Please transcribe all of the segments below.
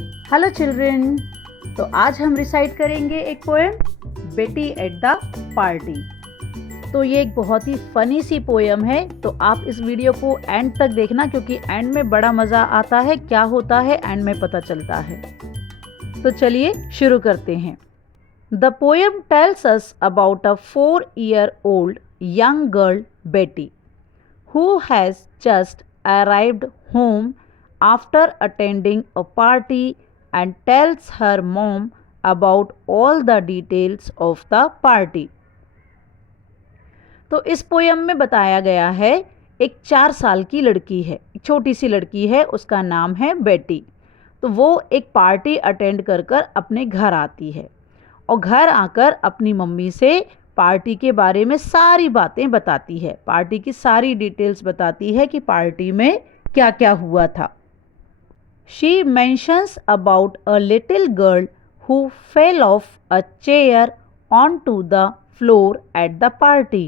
Hello children. तो आज हम रिसाइट करेंगे एक पोएम, बेटी एट द पार्टी। तो ये एक बहुत ही फनी सी पोएम है, तो आप इस वीडियो को एंड तक देखना, क्योंकि एंड में बड़ा मज़ा आता है। क्या होता है एंड में पता चलता है। तो चलिए शुरू करते हैं। The poem tells us about a 4-year-old young girl, Betty, who has just arrived home after attending a party and tells her mom about all the details of the party. तो इस पोयम में बताया गया है, एक 4 साल की लड़की है, एक छोटी सी लड़की है, उसका नाम है बेटी। तो वो एक पार्टी अटेंड कर कर अपने घर आती है और घर आकर अपनी मम्मी से पार्टी के बारे में सारी बातें बताती है, पार्टी की सारी डिटेल्स बताती है कि पार्टी में क्या क्या हुआ था। She mentions about a little girl who fell off a chair onto the floor at the party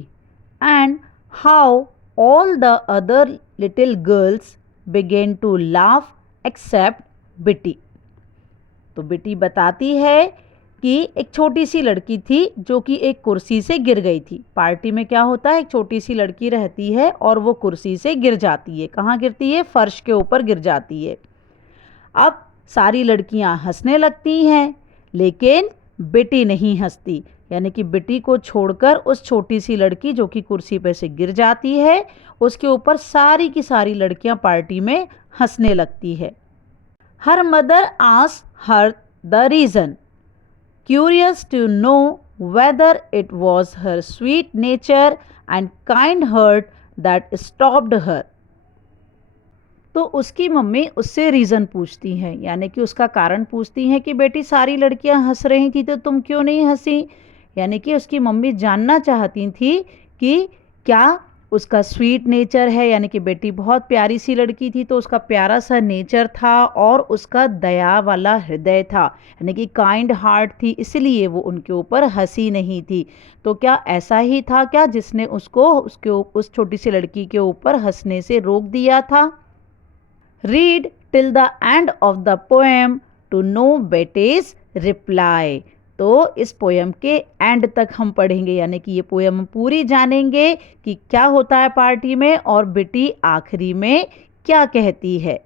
and how all the other little girls began to laugh except Betty. तो बेटी बताती है कि एक छोटी सी लड़की थी जो कि एक कुर्सी से गिर गई थी। पार्टी में क्या होता है, एक छोटी सी लड़की रहती है और वो कुर्सी से गिर जाती है। कहाँ गिरती है? फर्श के ऊपर गिर जाती है। अब सारी लड़कियां हंसने लगती हैं, लेकिन बेटी नहीं हंसती, यानी कि बेटी को छोड़कर उस छोटी सी लड़की जो कि कुर्सी पे से गिर जाती है, उसके ऊपर सारी की सारी लड़कियां पार्टी में हंसने लगती है। Her mother asked her the reason, curious to know whether it was her sweet nature and kind heart that stopped her. तो उसकी मम्मी उससे रीज़न पूछती हैं, यानी कि उसका कारण पूछती हैं कि बेटी सारी लड़कियां हंस रही थी तो तुम क्यों नहीं हंसी। यानी कि उसकी मम्मी जानना चाहती थी कि क्या उसका स्वीट नेचर है, यानी कि बेटी बहुत प्यारी सी लड़की थी तो उसका प्यारा सा नेचर था और उसका दया वाला हृदय था, यानी कि काइंड हार्ट थी, इसलिए वो उनके ऊपर हंसी नहीं थी। तो क्या ऐसा ही था क्या जिसने उसको उस छोटी सी लड़की के ऊपर हंसने से रोक दिया था? Read till the end of the poem to know Betty's reply. तो इस पोएम के एंड तक हम पढ़ेंगे, यानी कि ये पोएम पूरी जानेंगे कि क्या होता है पार्टी में और बेटी आखिरी में क्या कहती है।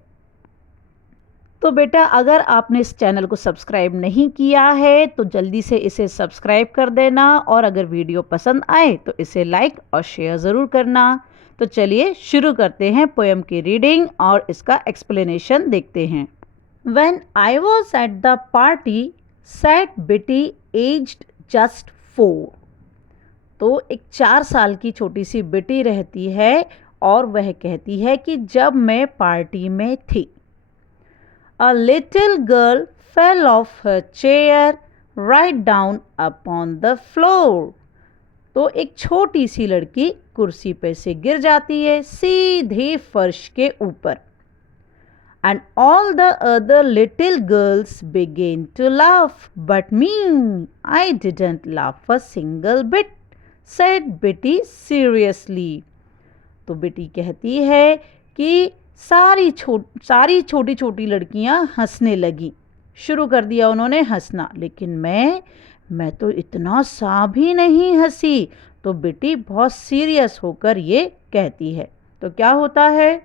तो बेटा, अगर आपने इस चैनल को सब्सक्राइब नहीं किया है तो जल्दी से इसे सब्सक्राइब कर देना, और अगर वीडियो पसंद आए तो इसे लाइक और शेयर ज़रूर करना। तो चलिए शुरू करते हैं पोएम की रीडिंग और इसका एक्सप्लेनेशन देखते हैं। When I was at the party, sat Betty aged just 4. तो एक 4 साल की छोटी सी बेटी रहती है और वह कहती है कि जब मैं पार्टी में थी, A little girl fell off her chair right down upon the floor. तो एक छोटी सी लड़की कुर्सी पे से गिर जाती है सीधे फर्श के ऊपर। And all the other little girls began to laugh, but me, I didn't laugh a single bit, said Betty seriously. तो बेटी कहती है कि सारी छोटी छोटी लड़कियां हंसने लगी, शुरू कर दिया उन्होंने हंसना, लेकिन मैं तो इतना सा भी नहीं हंसी। तो बेटी बहुत सीरियस होकर ये कहती है। तो क्या होता है,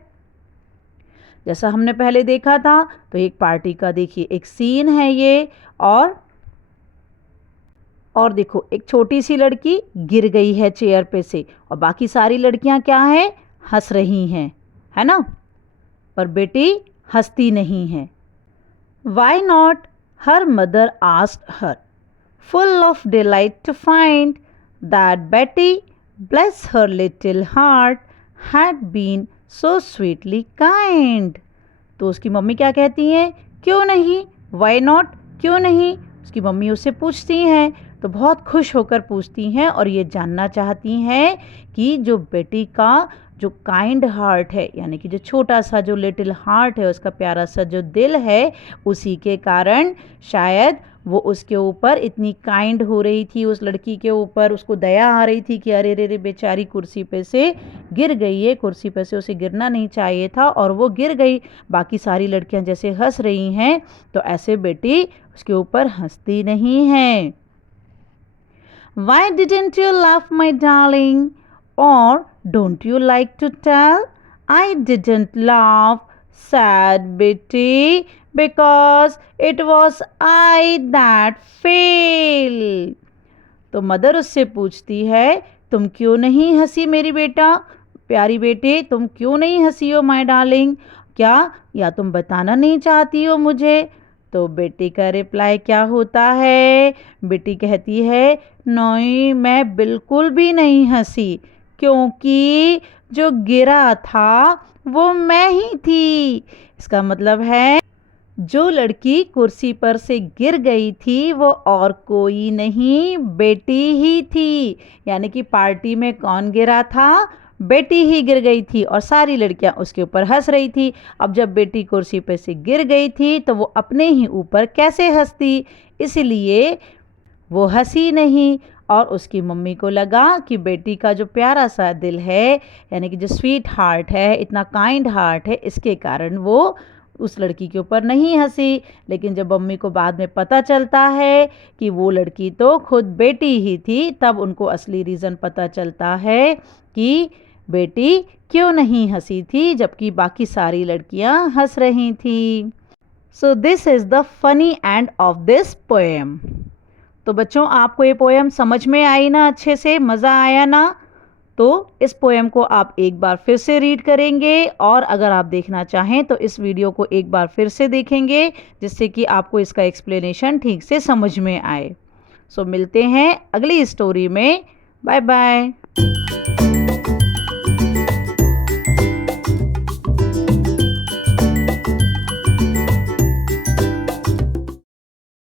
जैसा हमने पहले देखा था, तो एक पार्टी का देखिए एक सीन है ये, और देखो एक छोटी सी लड़की गिर गई है चेयर पे से और बाकी सारी लड़कियां क्या हैं, हंस रही हैं, है ना, पर बेटी हंसती नहीं है। Why not? Her mother asked her, full of delight to find that Betty, bless her little heart, had been so sweetly kind. तो उसकी मम्मी क्या कहती हैं, क्यों नहीं, वाई नॉट, क्यों नहीं। उसकी मम्मी उससे पूछती हैं, तो बहुत खुश होकर पूछती हैं और ये जानना चाहती हैं कि जो बेटी का जो काइंड हार्ट है, यानी कि जो छोटा सा जो लिटिल हार्ट है, उसका प्यारा सा जो दिल है, उसी के कारण शायद वो उसके ऊपर इतनी काइंड हो रही थी, उस लड़की के ऊपर उसको दया आ रही थी कि अरे रे रे बेचारी कुर्सी पे से गिर गई है, कुर्सी पे से उसे गिरना नहीं चाहिए था और वो गिर गई। बाकी सारी लड़कियां जैसे हंस रही हैं तो ऐसे बेटी उसके ऊपर हंसती नहीं है। Why didn't you laugh, my darling? Or don't you like to tell? I didn't laugh, said Betty, because it was I that fell. तो मदर उससे पूछती है, तुम क्यों नहीं हंसी मेरी बेटा, प्यारी बेटे, तुम क्यों नहीं हंसी हो माय डार्लिंग? क्या या तुम बताना नहीं चाहती हो मुझे? तो बेटी का रिप्लाई क्या होता है? बेटी कहती है, नहीं, मैं बिल्कुल भी नहीं हंसी, क्योंकि जो गिरा था वो मैं ही थी। इसका मतलब है जो लड़की कुर्सी पर से गिर गई थी वो और कोई नहीं, बेटी ही थी। यानी कि पार्टी में कौन गिरा था? बेटी ही गिर गई थी और सारी लड़कियां उसके ऊपर हंस रही थी। अब जब बेटी कुर्सी पर से गिर गई थी तो वो अपने ही ऊपर कैसे हंसती, इसलिए वो हंसी नहीं। और उसकी मम्मी को लगा कि बेटी का जो प्यारा सा दिल है, यानी कि जो स्वीट हार्ट है, इतना काइंड हार्ट है, इसके कारण वो उस लड़की के ऊपर नहीं हंसी। लेकिन जब मम्मी को बाद में पता चलता है कि वो लड़की तो खुद बेटी ही थी, तब उनको असली रीज़न पता चलता है कि बेटी क्यों नहीं हंसी थी जबकि बाकी सारी लड़कियां हंस रही थी। So this is the funny end of this poem. तो बच्चों, आपको ये पोएम समझ में आई ना? अच्छे से मज़ा आया ना? तो इस पोएम को आप एक बार फिर से रीड करेंगे और अगर आप देखना चाहें तो इस वीडियो को एक बार फिर से देखेंगे, जिससे कि आपको इसका एक्सप्लेनेशन ठीक से समझ में आए। सो मिलते हैं अगली स्टोरी में। Bye bye.